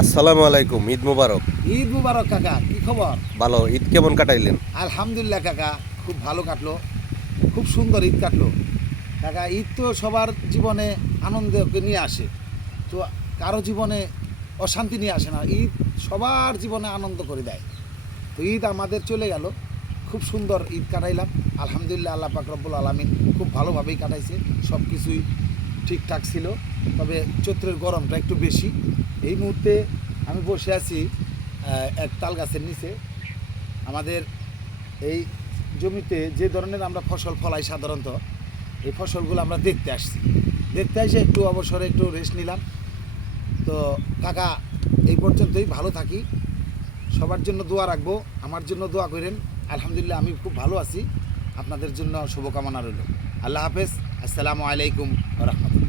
আসসালামু আলাইকুম ঈদ মুবারক। ঈদ মুবারক কাকা কি খবর? ভালো ঈদ কেমন কাটাইলেন? আলহামদুলিল্লাহ কাকা খুব ভালো কাটলো। খুব সুন্দর ঈদ কাটলো। কাকা ঈদ তো সবার জীবনে আনন্দকে নিয়ে আসে। তো কারও জীবনে অশান্তি নিয়ে আসে না ঈদ সবার জীবনে আনন্দ করে দেয়। তো ঈদ আমাদের চলে গেল। খুব সুন্দর ঈদ কাটাইলাম। আলহামদুলিল্লাহ আল্লাহ পাক রব্বুল আলমিন খুব ভালোভাবেই কাটাইছে। সব কিছুই ঠিকঠাক ছিল, তবে চৈত্রের গরমটা একটু বেশি। এই মুহূর্তে আমি বসে আছি এক তাল গাছের নিচে। আমাদের এই জমিতে যে ধরনের আমরা ফসল ফলাই সাধারণত, এই ফসলগুলো আমরা দেখতে আসছি। দেখতে এসে একটু অবসরে একটু রেস্ট নিলাম। তো কাকা, এই পর্যন্তই, ভালো থাকি। সবার জন্য দোয়া রাখব, আমার জন্য দোয়া করেন। আলহামদুলিল্লাহ, আমি খুব ভালো আছি। আপনাদের জন্য শুভকামনা রইল। আল্লাহ হাফেজ আসসালামু আলাইকুম রহমতুল্লাহ